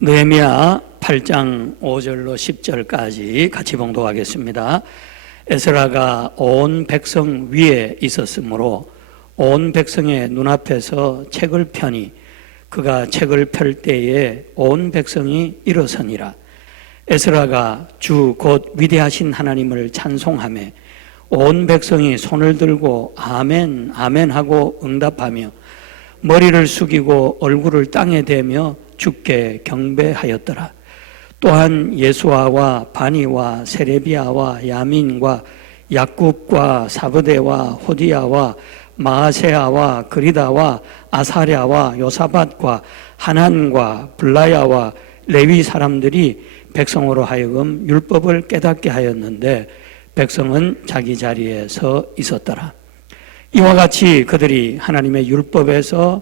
느헤미야 8장 5절로 10절까지 같이 봉독하겠습니다. 에스라가 온 백성 위에 있었으므로 온 백성의 눈앞에서 책을 펴니 그가 책을 펼 때에 온 백성이 일어서니라. 에스라가 주 곧 위대하신 하나님을 찬송하며 온 백성이 손을 들고 아멘 아멘 하고 응답하며 머리를 숙이고 얼굴을 땅에 대며 주께 경배하였더라. 또한 예수아와 바니와 세레비아와 야민과 야굽과 사브데와 호디야와 마아세아와 그리다와 아사랴와 요사밧과 하난과 블라야와 레위 사람들이 백성으로 하여금 율법을 깨닫게 하였는데 백성은 자기 자리에 서 있었더라. 이와 같이 그들이 하나님의 율법에서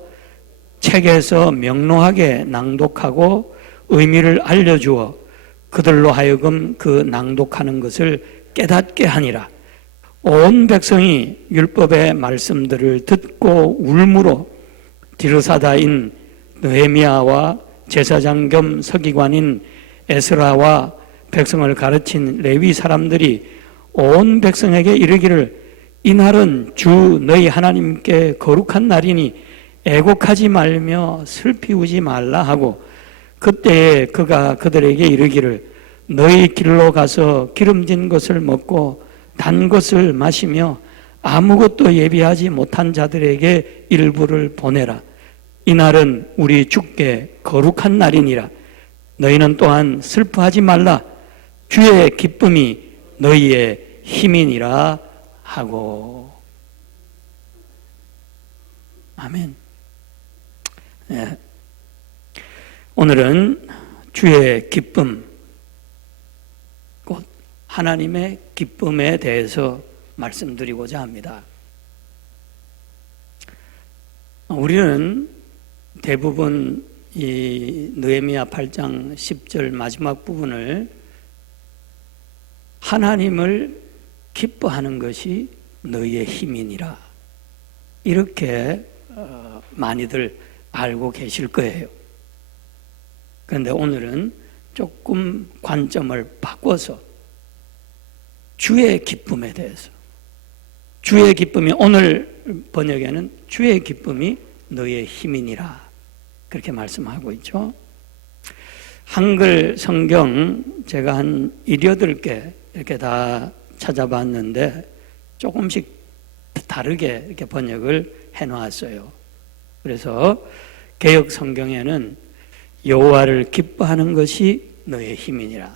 책에서 명료하게 낭독하고 의미를 알려주어 그들로 하여금 그 낭독하는 것을 깨닫게 하니라. 온 백성이 율법의 말씀들을 듣고 울므로 디르사다인 느헤미야와 제사장 겸 서기관인 에스라와 백성을 가르친 레위 사람들이 온 백성에게 이르기를 이날은 주 너희 하나님께 거룩한 날이니 애곡하지 말며 슬피 우지 말라 하고 그때에 그가 그들에게 이르기를 너희 길로 가서 기름진 것을 먹고 단 것을 마시며 아무것도 예비하지 못한 자들에게 일부를 보내라. 이날은 우리 주께 거룩한 날이니라. 너희는 또한 슬퍼하지 말라. 주의 기쁨이 너희의 힘이니라 하고. 아멘. 네. 오늘은 주의 기쁨, 곧 하나님의 기쁨에 대해서 말씀드리고자 합니다. 우리는 대부분 이 느헤미야 8장 10절 마지막 부분을 하나님을 기뻐하는 것이 너희의 힘이니라 이렇게 많이들 알고 계실 거예요. 그런데 오늘은 조금 관점을 바꿔서 주의 기쁨에 대해서, 주의 기쁨이, 오늘 번역에는 주의 기쁨이 너의 힘이니라 그렇게 말씀하고 있죠. 한글 성경 제가 한 7-8개 이렇게 다 찾아봤는데 조금씩 다르게 이렇게 번역을 해놓았어요. 그래서 개역 성경에는 여호와를 기뻐하는 것이 너의 힘이니라.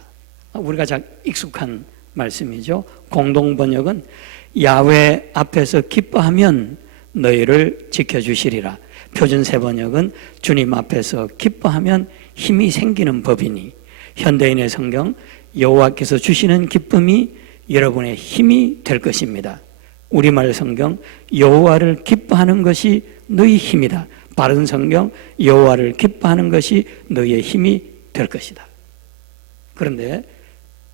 우리가 잘 익숙한 말씀이죠. 공동 번역은 야훼 앞에서 기뻐하면 너희를 지켜주시리라. 표준 세 번역은 주님 앞에서 기뻐하면 힘이 생기는 법이니. 현대인의 성경 여호와께서 주시는 기쁨이 여러분의 힘이 될 것입니다. 우리말 성경 여호와를 기뻐하는 것이 너희 힘이다. 바른 성경 여호와를 기뻐하는 것이 너희의 힘이 될 것이다. 그런데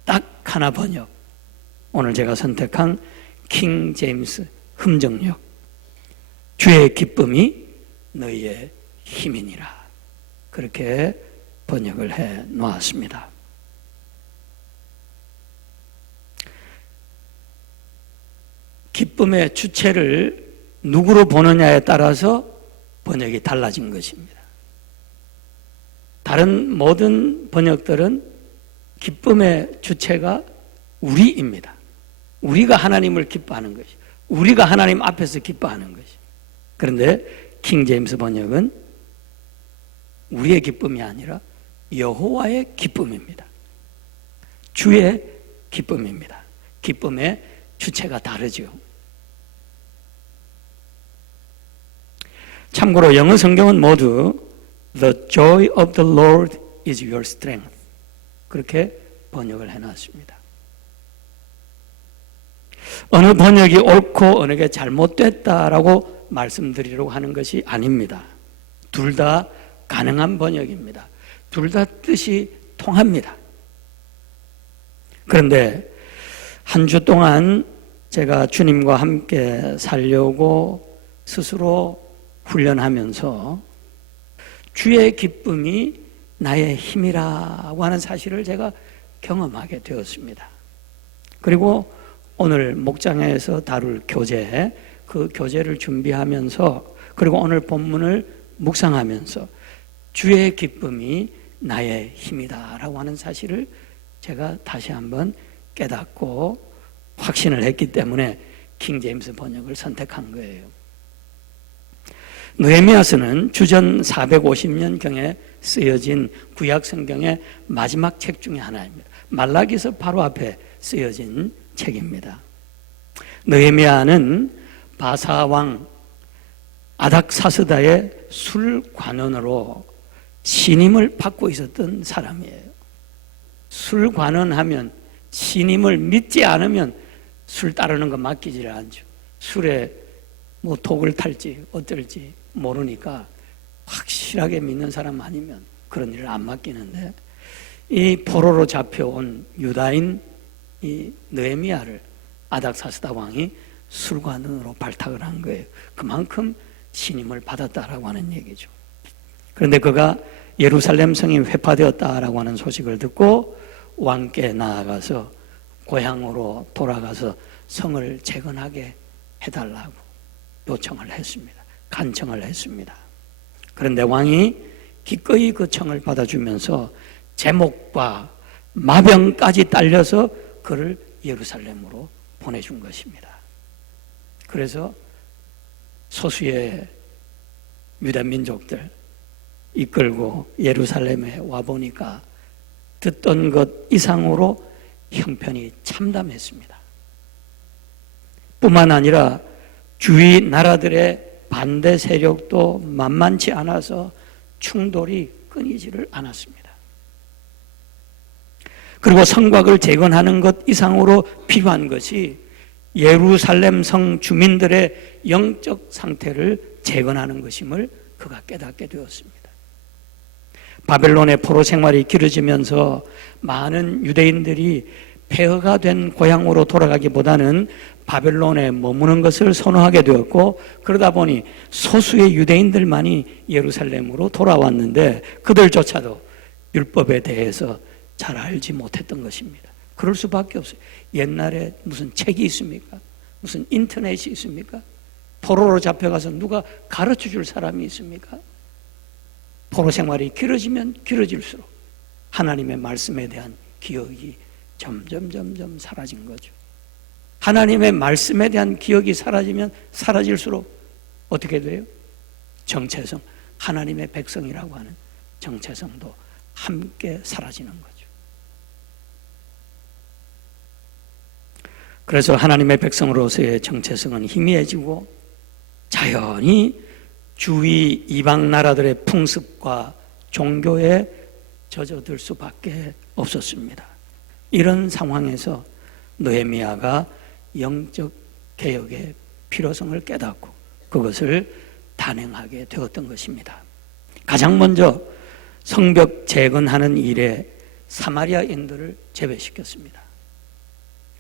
딱 하나 번역, 오늘 제가 선택한 킹 제임스 흠정역, 주의 기쁨이 너희의 힘이니라 그렇게 번역을 해 놓았습니다. 기쁨의 주체를 누구로 보느냐에 따라서 번역이 달라진 것입니다. 다른 모든 번역들은 기쁨의 주체가 우리입니다. 우리가 하나님을 기뻐하는 것이, 우리가 하나님 앞에서 기뻐하는 것이. 그런데 킹 제임스 번역은 우리의 기쁨이 아니라 여호와의 기쁨입니다. 주의 기쁨입니다. 기쁨의 주체가 다르죠. 참고로 영어 성경은 모두 The joy of the Lord is your strength 그렇게 번역을 해놨습니다. 어느 번역이 옳고 어느 게 잘못됐다라고 말씀드리려고 하는 것이 아닙니다. 둘 다 가능한 번역입니다. 둘 다 뜻이 통합니다. 그런데 한 주 동안 제가 주님과 함께 살려고 스스로 훈련하면서 주의 기쁨이 나의 힘이라고 하는 사실을 제가 경험하게 되었습니다. 그리고 오늘 목장에서 다룰 교재, 그 교재를 준비하면서 그리고 오늘 본문을 묵상하면서 주의 기쁨이 나의 힘이다라고 하는 사실을 제가 다시 한번 깨닫고 확신을 했기 때문에 킹 제임스 번역을 선택한 거예요. 느헤미야서는 주전 450년경에 쓰여진 구약 성경의 마지막 책 중에 하나입니다. 말라기서 바로 앞에 쓰여진 책입니다. 느헤미야는 바사왕 아닥사스다의 술관원으로 신임을 받고 있었던 사람이에요. 술관원하면 신임을 믿지 않으면 술 따르는 거 맡기지를 않죠. 술에 뭐 독을 탈지 어떨지 모르니까 확실하게 믿는 사람 아니면 그런 일을 안 맡기는데, 이 포로로 잡혀온 유다인 이 느헤미야를 아닥사스다 왕이 술관원으로 발탁을 한 거예요. 그만큼 신임을 받았다라고 하는 얘기죠. 그런데 그가 예루살렘 성이 회파되었다라고 하는 소식을 듣고 왕께 나아가서 고향으로 돌아가서 성을 재건하게 해달라고 요청을 했습니다. 간청을 했습니다. 그런데 왕이 기꺼이 그 청을 받아주면서 제목과 마병까지 딸려서 그를 예루살렘으로 보내준 것입니다. 그래서 소수의 유다 민족들 이끌고 예루살렘에 와보니까 듣던 것 이상으로 형편이 참담했습니다. 뿐만 아니라 주위 나라들의 반대 세력도 만만치 않아서 충돌이 끊이지를 않았습니다. 그리고 성곽을 재건하는 것 이상으로 필요한 것이 예루살렘 성 주민들의 영적 상태를 재건하는 것임을 그가 깨닫게 되었습니다. 바벨론의 포로 생활이 길어지면서 많은 유대인들이 폐허가 된 고향으로 돌아가기보다는 바벨론에 머무는 것을 선호하게 되었고, 그러다 보니 소수의 유대인들만이 예루살렘으로 돌아왔는데 그들조차도 율법에 대해서 잘 알지 못했던 것입니다. 그럴 수밖에 없어요. 옛날에 무슨 책이 있습니까? 무슨 인터넷이 있습니까? 포로로 잡혀가서 누가 가르쳐 줄 사람이 있습니까? 포로 생활이 길어지면 길어질수록 하나님의 말씀에 대한 기억이 점점 사라진 거죠. 하나님의 말씀에 대한 기억이 사라지면 사라질수록 어떻게 돼요? 정체성, 하나님의 백성이라고 하는 정체성도 함께 사라지는 거죠. 그래서 하나님의 백성으로서의 정체성은 희미해지고 자연히 주위 이방 나라들의 풍습과 종교에 젖어들 수밖에 없었습니다. 이런 상황에서 느헤미야가 영적 개혁의 필요성을 깨닫고 그것을 단행하게 되었던 것입니다. 가장 먼저 성벽 재건하는 일에 사마리아인들을 제외시켰습니다.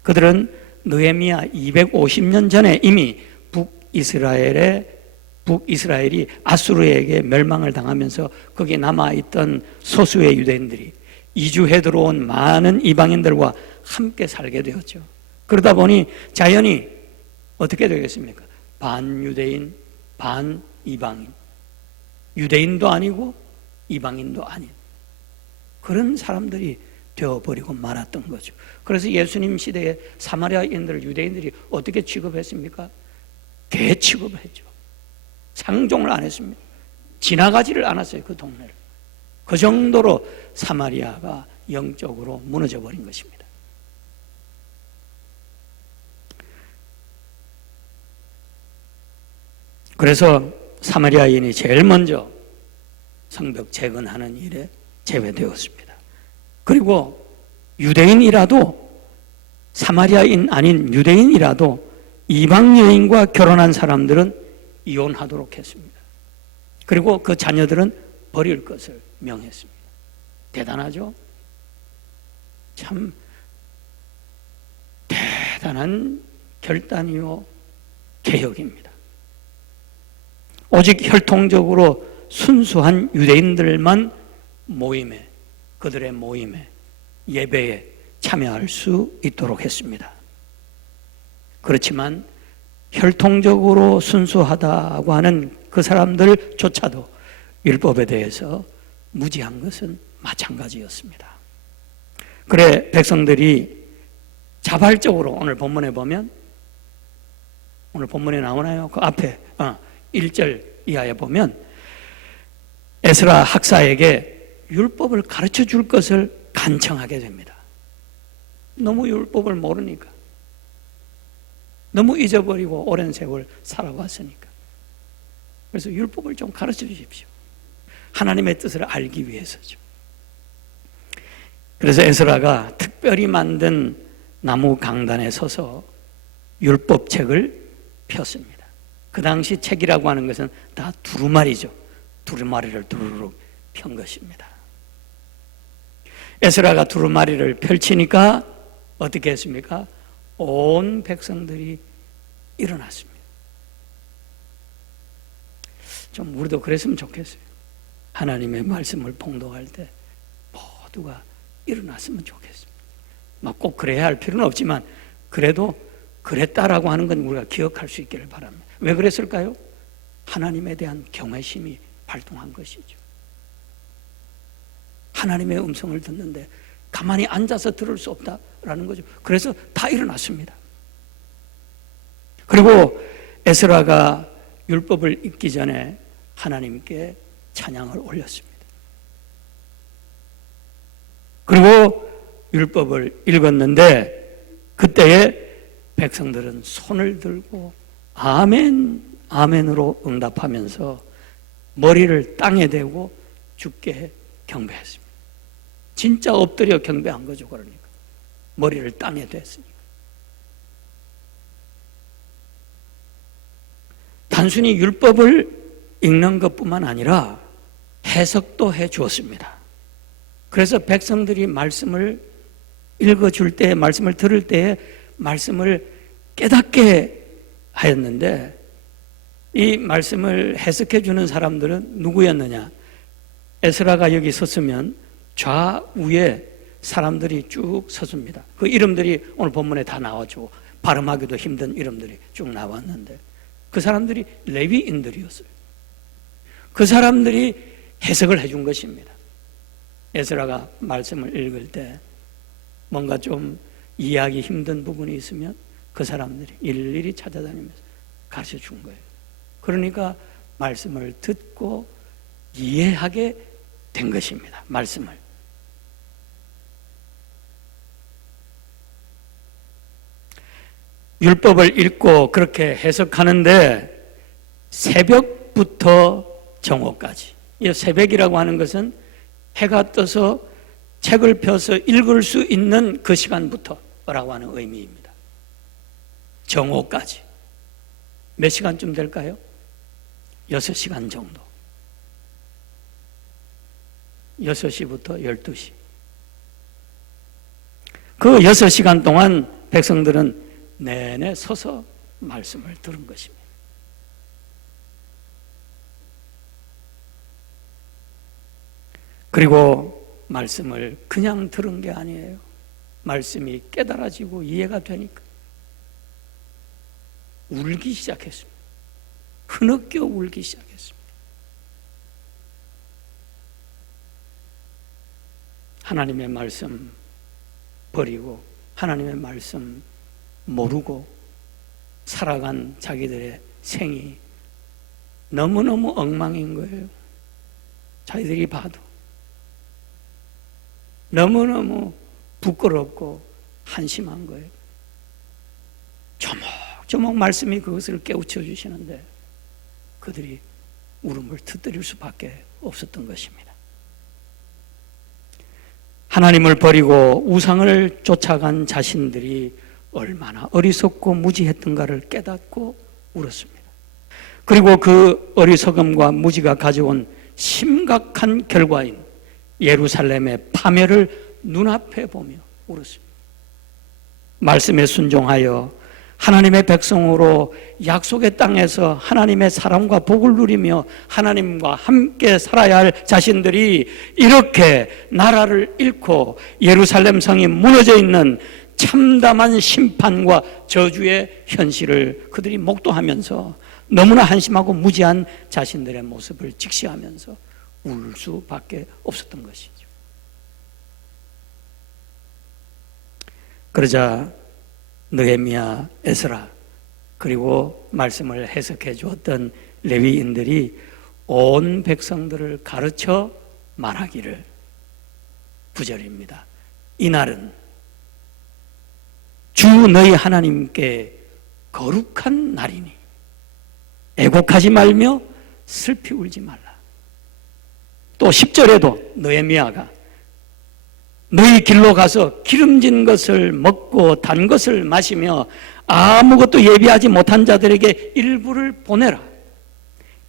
그들은 느헤미야 250년 전에 이미 북이스라엘이 아수르에게 멸망을 당하면서 거기에 남아있던 소수의 유대인들이 이주해 들어온 많은 이방인들과 함께 살게 되었죠. 그러다 보니 자연히 어떻게 되겠습니까? 반유대인, 반이방인, 유대인도 아니고 이방인도 아닌 그런 사람들이 되어버리고 말았던 거죠. 그래서 예수님 시대에 사마리아인들, 유대인들이 어떻게 취급했습니까? 개 취급했죠. 상종을 안 했습니다. 지나가지를 않았어요, 그 동네를. 그 정도로 사마리아가 영적으로 무너져 버린 것입니다. 그래서 사마리아인이 제일 먼저 성벽 재건하는 일에 제외되었습니다. 그리고 유대인이라도, 사마리아인 아닌 유대인이라도 이방 여인과 결혼한 사람들은 이혼하도록 했습니다. 그리고 그 자녀들은 버릴 것을 명했습니다. 대단하죠? 참 대단한 결단이요 개혁입니다. 오직 혈통적으로 순수한 유대인들만 모임에, 그들의 모임에, 예배에 참여할 수 있도록 했습니다. 그렇지만 혈통적으로 순수하다고 하는 그 사람들조차도 율법에 대해서 무지한 것은 마찬가지였습니다. 그래 백성들이 자발적으로 오늘 본문에 보면, 오늘 본문에 나오나요? 그 앞에 1절 이하에 보면 에스라 학사에게 율법을 가르쳐 줄 것을 간청하게 됩니다. 너무 율법을 모르니까, 너무 잊어버리고 오랜 세월 살아왔으니까. 그래서 율법을 좀 가르쳐 주십시오. 하나님의 뜻을 알기 위해서죠. 그래서 에스라가 특별히 만든 나무 강단에 서서 율법책을 폈습니다. 그 당시 책이라고 하는 것은 다 두루마리죠. 두루마리를 두루룩 편 것입니다. 에스라가 두루마리를 펼치니까 어떻게 했습니까? 온 백성들이 일어났습니다. 좀 우리도 그랬으면 좋겠어요. 하나님의 말씀을 봉독할 때 모두가 일어났으면 좋겠습니다. 막 꼭 그래야 할 필요는 없지만 그래도 그랬다라고 하는 건 우리가 기억할 수 있기를 바랍니다. 왜 그랬을까요? 하나님에 대한 경외심이 발동한 것이죠. 하나님의 음성을 듣는데 가만히 앉아서 들을 수 없다라는 거죠. 그래서 다 일어났습니다. 그리고 에스라가 율법을 읽기 전에 하나님께 찬양을 올렸습니다. 그리고 율법을 읽었는데 그때에 백성들은 손을 들고 아멘, 아멘으로 응답하면서 머리를 땅에 대고 주께 경배했습니다. 진짜 엎드려 경배한 거죠. 그러니까 머리를 땅에 댔으니까. 단순히 율법을 읽는 것뿐만 아니라 해석도 해 주었습니다. 그래서 백성들이 말씀을 읽어줄 때, 말씀을 들을 때 말씀을 깨닫게 하였는데, 이 말씀을 해석해 주는 사람들은 누구였느냐? 에스라가 여기 섰으면 좌우에 사람들이 쭉 섰습니다. 그 이름들이 오늘 본문에 다 나왔죠. 발음하기도 힘든 이름들이 쭉 나왔는데 그 사람들이 레위인들이었어요. 그 사람들이 해석을 해준 것입니다. 에스라가 말씀을 읽을 때 뭔가 좀 이해하기 힘든 부분이 있으면 그 사람들이 일일이 찾아다니면서 가르쳐 준 거예요. 그러니까 말씀을 듣고 이해하게 된 것입니다. 말씀을. 율법을 읽고 그렇게 해석하는데 새벽부터 정오까지, 이 새벽이라고 하는 것은 해가 떠서 책을 펴서 읽을 수 있는 그 시간부터라고 하는 의미입니다. 정오까지 몇 시간쯤 될까요? 6시간 정도. 6시부터 12시. 그 6시간 동안 백성들은 내내 서서 말씀을 들은 것입니다. 그리고 말씀을 그냥 들은 게 아니에요. 말씀이 깨달아지고 이해가 되니까 울기 시작했습니다. 흐느껴 울기 시작했습니다. 하나님의 말씀 버리고 하나님의 말씀 모르고 살아간 자기들의 생이 너무너무 엉망인 거예요. 자기들이 봐도 너무너무 부끄럽고 한심한 거예요. 조목조목 말씀이 그것을 깨우쳐 주시는데 그들이 울음을 터뜨릴 수밖에 없었던 것입니다. 하나님을 버리고 우상을 쫓아간 자신들이 얼마나 어리석고 무지했던가를 깨닫고 울었습니다. 그리고 그 어리석음과 무지가 가져온 심각한 결과인 예루살렘의 파멸을 눈앞에 보며 울었습니다. 말씀에 순종하여 하나님의 백성으로 약속의 땅에서 하나님의 사랑과 복을 누리며 하나님과 함께 살아야 할 자신들이 이렇게 나라를 잃고 예루살렘 성이 무너져 있는 참담한 심판과 저주의 현실을 그들이 목도하면서 너무나 한심하고 무지한 자신들의 모습을 직시하면서 울 수밖에 없었던 것이죠. 그러자 느헤미야, 에스라 그리고 말씀을 해석해 주었던 레위인들이 온 백성들을 가르쳐 말하기를, 9절입니다. 이날은 주 너희 하나님께 거룩한 날이니 애곡하지 말며 슬피 울지 말라. 또 10절에도 느헤미야가 너희 길로 가서 기름진 것을 먹고 단 것을 마시며 아무것도 예비하지 못한 자들에게 일부를 보내라.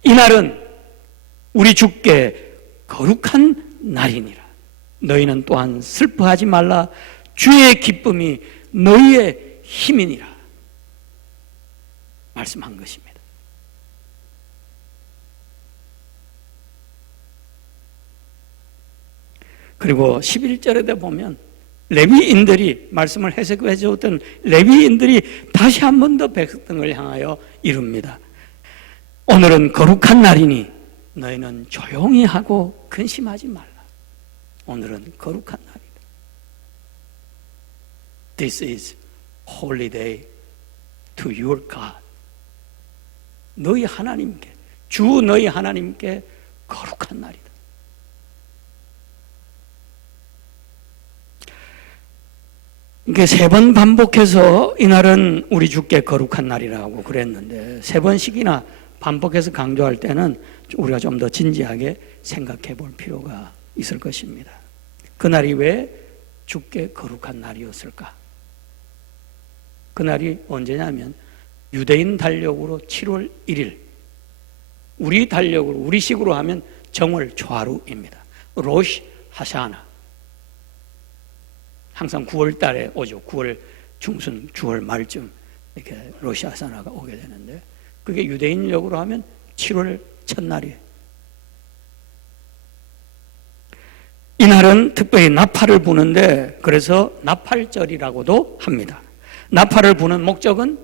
이날은 우리 주께 거룩한 날이니라. 너희는 또한 슬퍼하지 말라. 주의 기쁨이 너희의 힘이니라 말씀한 것입니다. 그리고 11절에 보면 레위인들이, 말씀을 해석해 주었던 레위인들이 다시 한 번 더 백성을 향하여 이룹니다. 오늘은 거룩한 날이니 너희는 조용히 하고 근심하지 말라. 오늘은 거룩한 날이다. This is holy day to your God. 너희 하나님께, 주 너희 하나님께 거룩한 날이다. 이게 3번 반복해서 이날은 우리 주께 거룩한 날이라고 그랬는데 3번씩이나 반복해서 강조할 때는 우리가 좀 더 진지하게 생각해 볼 필요가 있을 것입니다. 그날이 왜 주께 거룩한 날이었을까? 그날이 언제냐면 유대인 달력으로 7월 1일, 우리 달력으로, 우리식으로 하면 정월 초하루입니다. 로시 하샤나. 항상 9월 달에 오죠. 9월 중순, 9월 말쯤 이렇게 로시 하샤나가 오게 되는데 그게 유대인력으로 하면 7월 첫날이에요. 이날은 특별히 나팔을 부는데 그래서 나팔절이라고도 합니다. 나팔을 부는 목적은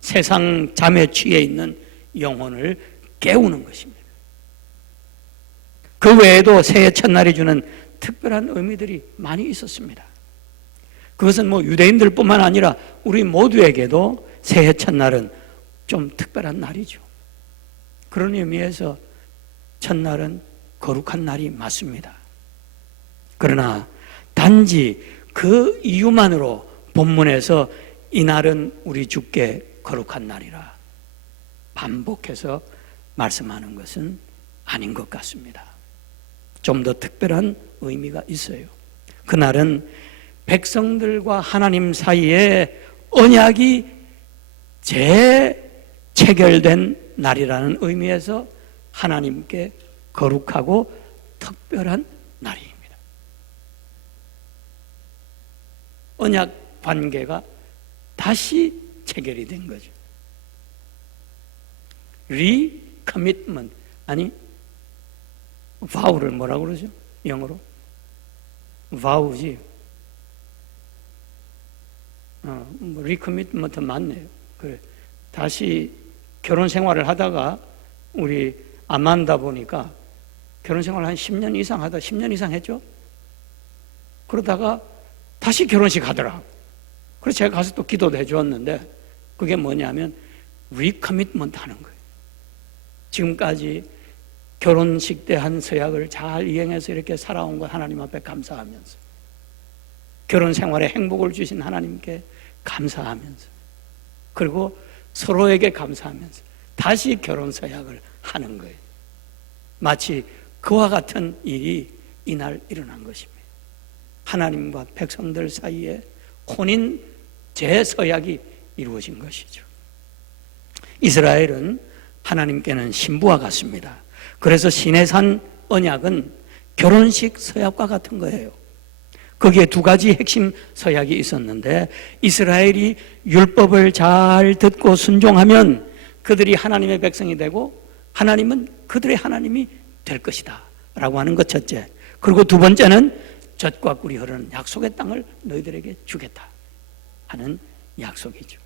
세상 잠에 취해 있는 영혼을 깨우는 것입니다. 그 외에도 새해 첫날이 주는 특별한 의미들이 많이 있었습니다. 그것은 뭐 유대인들뿐만 아니라 우리 모두에게도 새해 첫날은 좀 특별한 날이죠. 그런 의미에서 첫날은 거룩한 날이 맞습니다. 그러나 단지 그 이유만으로 본문에서 이날은 우리 주께 거룩한 날이라 반복해서 말씀하는 것은 아닌 것 같습니다. 좀 더 특별한 의미가 있어요. 그날은 백성들과 하나님 사이에 언약이 재체결된 날이라는 의미에서 하나님께 거룩하고 특별한 날입니다. 언약 관계가 다시 체결이 된 거죠. recommitment, 아니 vow를 뭐라고 그러죠? 영어로 vow지. recommitment 맞네요. 그래. 다시 결혼 생활을 하다가 우리 아만다 보니까 결혼 생활을 한 10년 이상 하다 10년 이상 했죠. 그러다가 다시 결혼식 하더라. 그래서 제가 가서 또 기도도 해주었는데 그게 뭐냐면 recommitment 하는 거예요. 지금까지 결혼식 때 한 서약을 잘 이행해서 이렇게 살아온 것 하나님 앞에 감사하면서 결혼 생활에 행복을 주신 하나님께 감사하면서 그리고 서로에게 감사하면서 다시 결혼 서약을 하는 거예요. 마치 그와 같은 일이 이날 일어난 것입니다. 하나님과 백성들 사이에 혼인 재서약이 이루어진 것이죠. 이스라엘은 하나님께는 신부와 같습니다. 그래서 시내산 언약은 결혼식 서약과 같은 거예요. 거기에 두 가지 핵심 서약이 있었는데, 이스라엘이 율법을 잘 듣고 순종하면 그들이 하나님의 백성이 되고 하나님은 그들의 하나님이 될 것이다 라고 하는 것 첫째. 그리고 두 번째는 젖과 꿀이 흐르는 약속의 땅을 너희들에게 주겠다 하는 약속이죠.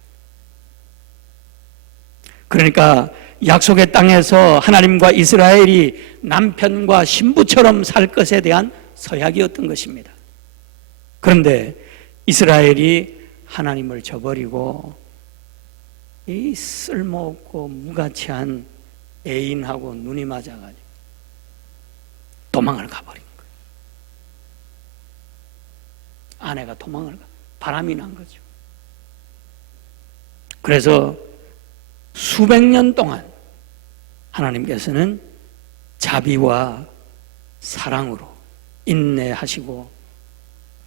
그러니까 약속의 땅에서 하나님과 이스라엘이 남편과 신부처럼 살 것에 대한 서약이었던 것입니다. 그런데 이스라엘이 하나님을 저버리고 이 쓸모없고 무가치한 애인하고 눈이 맞아가지고 도망을 가버린 거예요. 아내가 도망을 바람이 난 거죠. 그래서 수백 년 동안 하나님께서는 자비와 사랑으로 인내하시고,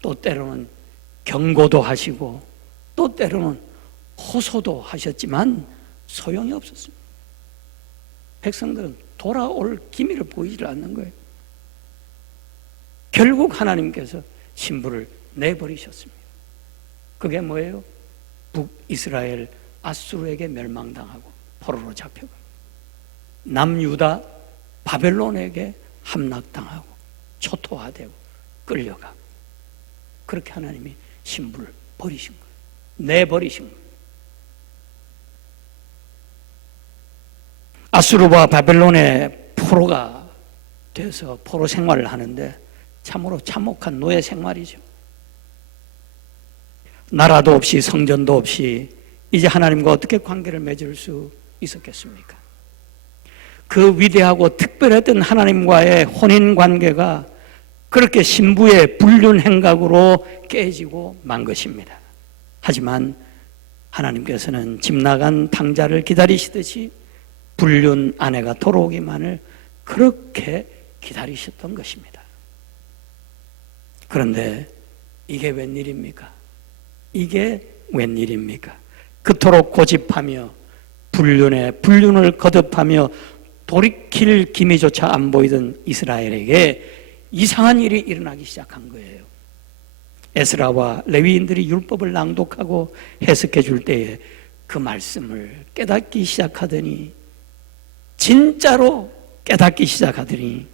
또 때로는 경고도 하시고, 또 때로는 호소도 하셨지만 소용이 없었습니다. 백성들은 돌아올 기미를 보이질 않는 거예요. 결국 하나님께서 신부를 내버리셨습니다. 그게 뭐예요? 북이스라엘 아수르에게 멸망당하고 포로로 잡혀가고, 남유다 바벨론에게 함락당하고 초토화되고 끌려가고, 그렇게 하나님이 신부를 버리신 거예요. 내버리신 거예요. 아수르와 바벨론의 포로가 돼서 포로 생활을 하는데 참으로 참혹한 노예 생활이죠. 나라도 없이 성전도 없이 이제 하나님과 어떻게 관계를 맺을 수 있었겠습니까? 그 위대하고 특별했던 하나님과의 혼인 관계가 그렇게 신부의 불륜 행각으로 깨지고 만 것입니다. 하지만 하나님께서는 집 나간 탕자를 기다리시듯이 불륜 아내가 돌아오기만을 그렇게 기다리셨던 것입니다. 그런데 이게 웬일입니까? 이게 웬일입니까? 그토록 고집하며 불륜에 불륜을 거듭하며 돌이킬 기미조차 안 보이던 이스라엘에게 이상한 일이 일어나기 시작한 거예요. 에스라와 레위인들이 율법을 낭독하고 해석해 줄 때에 그 말씀을 깨닫기 시작하더니, 진짜로 깨닫기 시작하더니,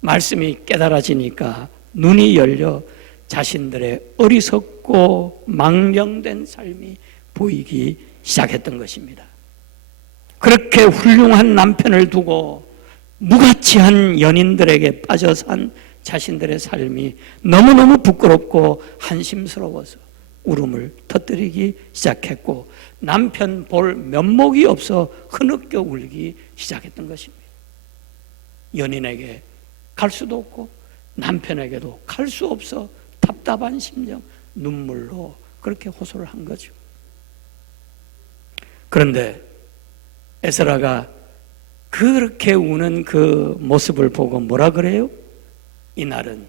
말씀이 깨달아지니까 눈이 열려 자신들의 어리석고 망령된 삶이 보이기 시작했던 것입니다. 그렇게 훌륭한 남편을 두고 무가치한 연인들에게 빠져 산 자신들의 삶이 너무너무 부끄럽고 한심스러워서 울음을 터뜨리기 시작했고, 남편 볼 면목이 없어 흐느껴 울기 시작했던 것입니다. 연인에게 갈 수도 없고 남편에게도 갈 수 없어 답답한 심정, 눈물로 그렇게 호소를 한 거죠. 그런데 에스라가 그렇게 우는 그 모습을 보고 뭐라 그래요? 이날은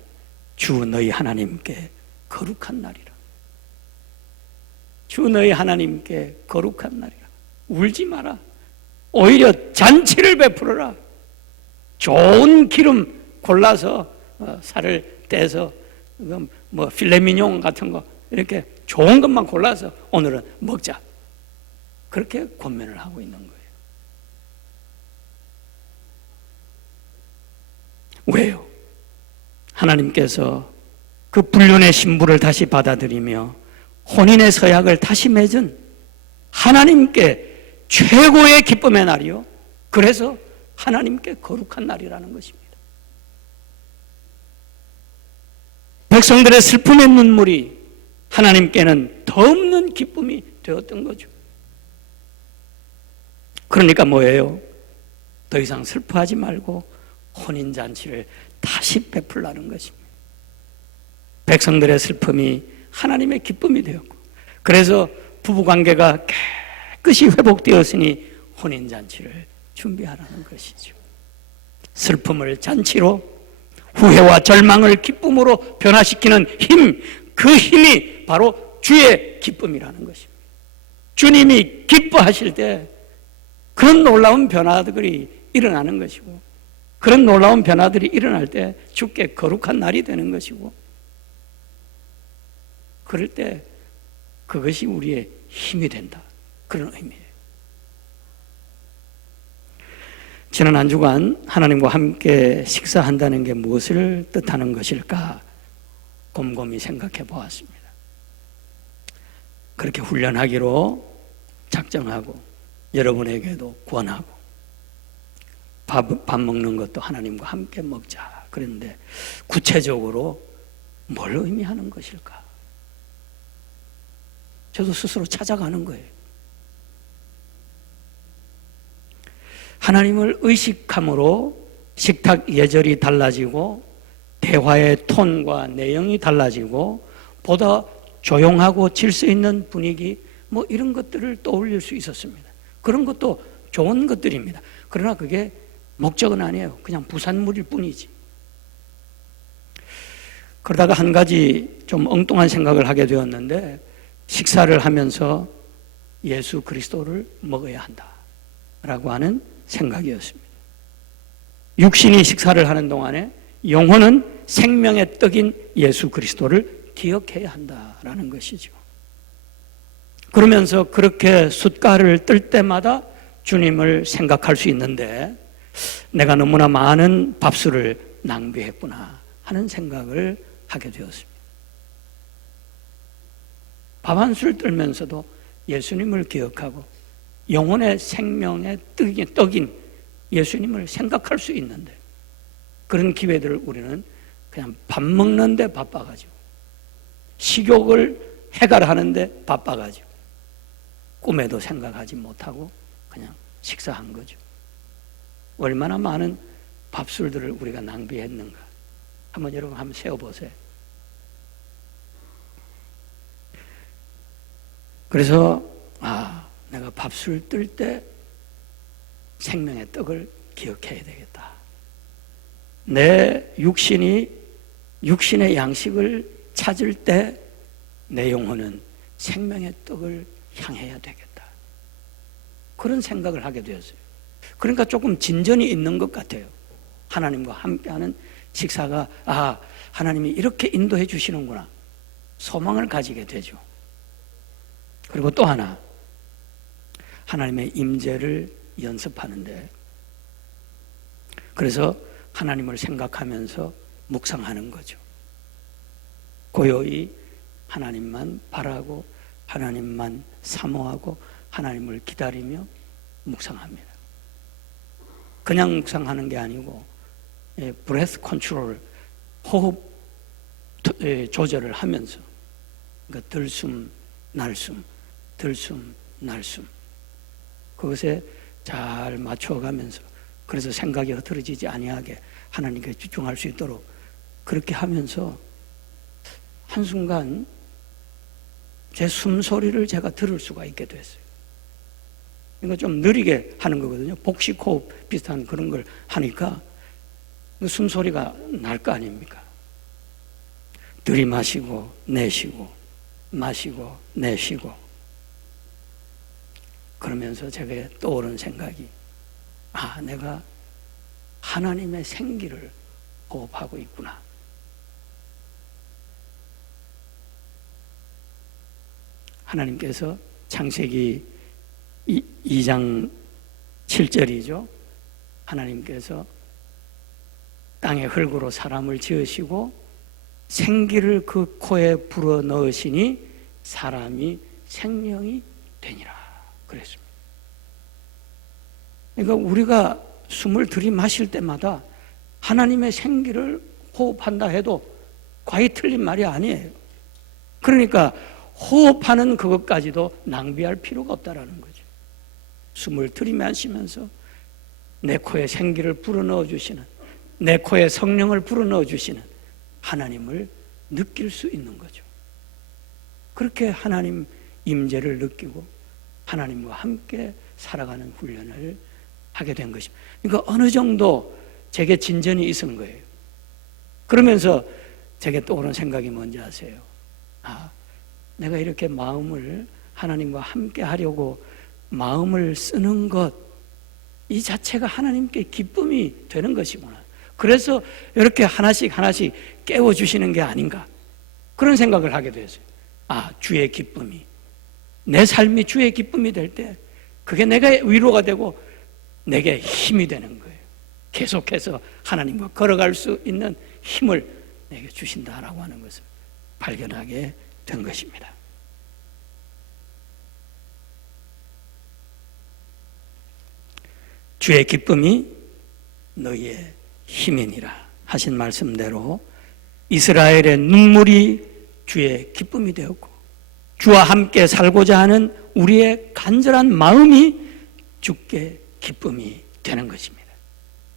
주 너희 하나님께 거룩한 날이라. 주 너희 하나님께 거룩한 날이라. 울지 마라. 오히려 잔치를 베풀어라. 좋은 기름 골라서 살을 떼서 뭐 필레미뇽 같은 거 이렇게 좋은 것만 골라서 오늘은 먹자. 그렇게 권면을 하고 있는 거예요. 왜요? 하나님께서 그 불륜의 신부를 다시 받아들이며 혼인의 서약을 다시 맺은 하나님께 최고의 기쁨의 날이요, 그래서 하나님께 거룩한 날이라는 것입니다. 백성들의 슬픔의 눈물이 하나님께는 더 없는 기쁨이 되었던 거죠. 그러니까 뭐예요? 더 이상 슬퍼하지 말고 혼인잔치를 다시 베풀라는 것입니다. 백성들의 슬픔이 하나님의 기쁨이 되었고, 그래서 부부관계가 깨끗이 회복되었으니 혼인잔치를 준비하라는 것이죠. 슬픔을 잔치로, 후회와 절망을 기쁨으로 변화시키는 힘, 그 힘이 바로 주의 기쁨이라는 것입니다. 주님이 기뻐하실 때 그런 놀라운 변화들이 일어나는 것이고, 그런 놀라운 변화들이 일어날 때 주께 거룩한 날이 되는 것이고, 그럴 때 그것이 우리의 힘이 된다. 그런 의미예요. 지난 한 주간 하나님과 함께 식사한다는 게 무엇을 뜻하는 것일까 곰곰이 생각해 보았습니다. 그렇게 훈련하기로 작정하고 여러분에게도 권하고 밥 먹는 것도 하나님과 함께 먹자. 그런데 구체적으로 뭘 의미하는 것일까? 저도 스스로 찾아가는 거예요. 하나님을 의식함으로 식탁 예절이 달라지고 대화의 톤과 내용이 달라지고 보다 조용하고 질서 있는 분위기 뭐 이런 것들을 떠올릴 수 있었습니다. 그런 것도 좋은 것들입니다. 그러나 그게 목적은 아니에요. 그냥 부산물일 뿐이지. 그러다가 한 가지 좀 엉뚱한 생각을 하게 되었는데 식사를 하면서 예수 그리스도를 먹어야 한다라고 하는 생각이었습니다. 육신이 식사를 하는 동안에 영혼은 생명의 떡인 예수 그리스도를 기억해야 한다라는 것이죠. 그러면서 그렇게 숟가락을 뜰 때마다 주님을 생각할 수 있는데 내가 너무나 많은 밥술을 낭비했구나 하는 생각을 하게 되었습니다. 밥 한 술 떨면서도 예수님을 기억하고 영혼의 생명의 떡인 예수님을 생각할 수 있는데 그런 기회들을 우리는 그냥 밥 먹는데 바빠가지고 식욕을 해결하는데 바빠가지고 꿈에도 생각하지 못하고 그냥 식사한 거죠. 얼마나 많은 밥술들을 우리가 낭비했는가 한번 여러분 한번 세어보세요. 그래서 내가 밥술 뜰 때 생명의 떡을 기억해야 되겠다. 내 육신의 양식을 찾을 때 내 영혼은 생명의 떡을 향해야 되겠다. 그런 생각을 하게 되었어요. 그러니까 조금 진전이 있는 것 같아요. 하나님과 함께하는 식사가 하나님이 이렇게 인도해 주시는구나. 소망을 가지게 되죠. 그리고 또 하나 하나님의 임재를 연습하는데 그래서 하나님을 생각하면서 묵상하는 거죠. 고요히 하나님만 바라고 하나님만 사모하고 하나님을 기다리며 묵상합니다. 그냥 묵상하는 게 아니고 브레스 컨트롤, 호흡 조절을 하면서 그러니까 들숨, 날숨, 들숨, 날숨 그것에 잘 맞춰가면서 그래서 생각이 흐트러지지 아니하게 하나님께 집중할 수 있도록 그렇게 하면서 한순간 제 숨소리를 제가 들을 수가 있게 됐어요. 이거 좀 느리게 하는 거거든요. 복식호흡 비슷한 그런 걸 하니까 숨소리가 날 거 아닙니까? 들이마시고 내쉬고 마시고 내쉬고 그러면서 제게 떠오른 생각이 내가 하나님의 생기를 호흡하고 있구나. 하나님께서 창세기 2장 7절이죠. 하나님께서 땅의 흙으로 사람을 지으시고 생기를 그 코에 불어 넣으시니 사람이 생명이 되니라 그랬습니다. 그러니까 우리가 숨을 들이마실 때마다 하나님의 생기를 호흡한다 해도 과히 틀린 말이 아니에요. 그러니까 호흡하는 그것까지도 낭비할 필요가 없다라는 거죠. 숨을 들이마시면서 내 코에 생기를 불어넣어 주시는 내 코에 성령을 불어넣어 주시는 하나님을 느낄 수 있는 거죠. 그렇게 하나님 임재를 느끼고 하나님과 함께 살아가는 훈련을 하게 된 것입니다. 그러니까 어느 정도 제게 진전이 있은 거예요. 그러면서 제게 떠오른 생각이 뭔지 아세요? 내가 이렇게 마음을 하나님과 함께 하려고 마음을 쓰는 것, 이 자체가 하나님께 기쁨이 되는 것이구나. 그래서 이렇게 하나씩 깨워주시는 게 아닌가. 그런 생각을 하게 됐어요. 주의 기쁨이, 내 삶이 주의 기쁨이 될 때 그게 내가 위로가 되고 내게 힘이 되는 거예요. 계속해서 하나님과 걸어갈 수 있는 힘을 내게 주신다라고 하는 것을 발견하게 된 것입니다. 주의 기쁨이 너희의 힘이니라 하신 말씀대로 이스라엘의 눈물이 주의 기쁨이 되었고 주와 함께 살고자 하는 우리의 간절한 마음이 주께 기쁨이 되는 것입니다.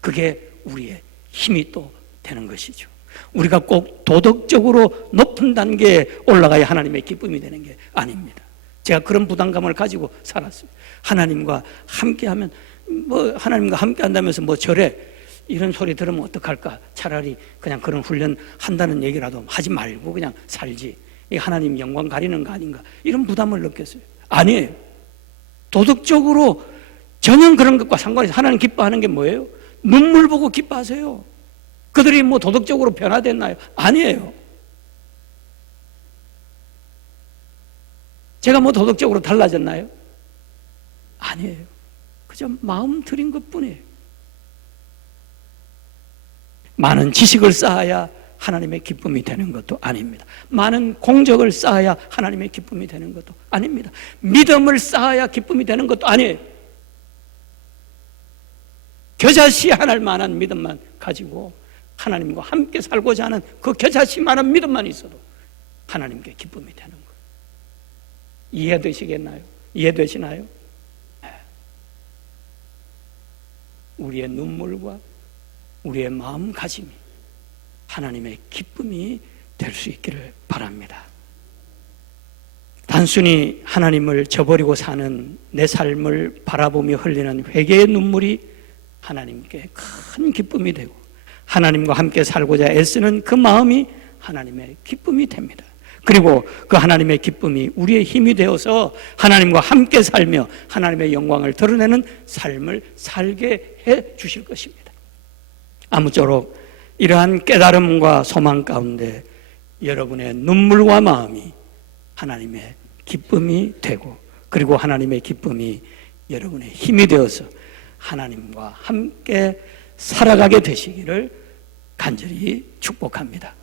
그게 우리의 힘이 또 되는 것이죠. 우리가 꼭 도덕적으로 높은 단계에 올라가야 하나님의 기쁨이 되는 게 아닙니다. 제가 그런 부담감을 가지고 살았어요. 하나님과 함께하면 하나님과 함께한다면서 절에 이런 소리 들으면 어떡할까? 차라리 그냥 그런 훈련 한다는 얘기라도 하지 말고 그냥 살지. 이 하나님 영광 가리는 거 아닌가? 이런 부담을 느꼈어요. 아니에요. 도덕적으로 전혀 그런 것과 상관없이 하나님 기뻐하는 게 뭐예요? 눈물 보고 기뻐하세요. 그들이 도덕적으로 변화됐나요? 아니에요. 제가 도덕적으로 달라졌나요? 아니에요. 그저 마음 들인 것뿐이에요. 많은 지식을 쌓아야 하나님의 기쁨이 되는 것도 아닙니다. 많은 공적을 쌓아야 하나님의 기쁨이 되는 것도 아닙니다. 믿음을 쌓아야 기쁨이 되는 것도 아니에요. 겨자씨하늘 만한 믿음만 가지고 하나님과 함께 살고자 하는 그 겨자씨만한 믿음만 있어도 하나님께 기쁨이 되는 거예요. 이해되시겠나요? 이해되시나요? 우리의 눈물과 우리의 마음가짐이 하나님의 기쁨이 될 수 있기를 바랍니다. 단순히 하나님을 저버리고 사는 내 삶을 바라보며 흘리는 회개의 눈물이 하나님께 큰 기쁨이 되고 하나님과 함께 살고자 애쓰는 그 마음이 하나님의 기쁨이 됩니다. 그리고 그 하나님의 기쁨이 우리의 힘이 되어서 하나님과 함께 살며 하나님의 영광을 드러내는 삶을 살게 해 주실 것입니다. 아무쪼록 이러한 깨달음과 소망 가운데 여러분의 눈물과 마음이 하나님의 기쁨이 되고 그리고 하나님의 기쁨이 여러분의 힘이 되어서 하나님과 함께 살아가게 되시기를 간절히 축복합니다.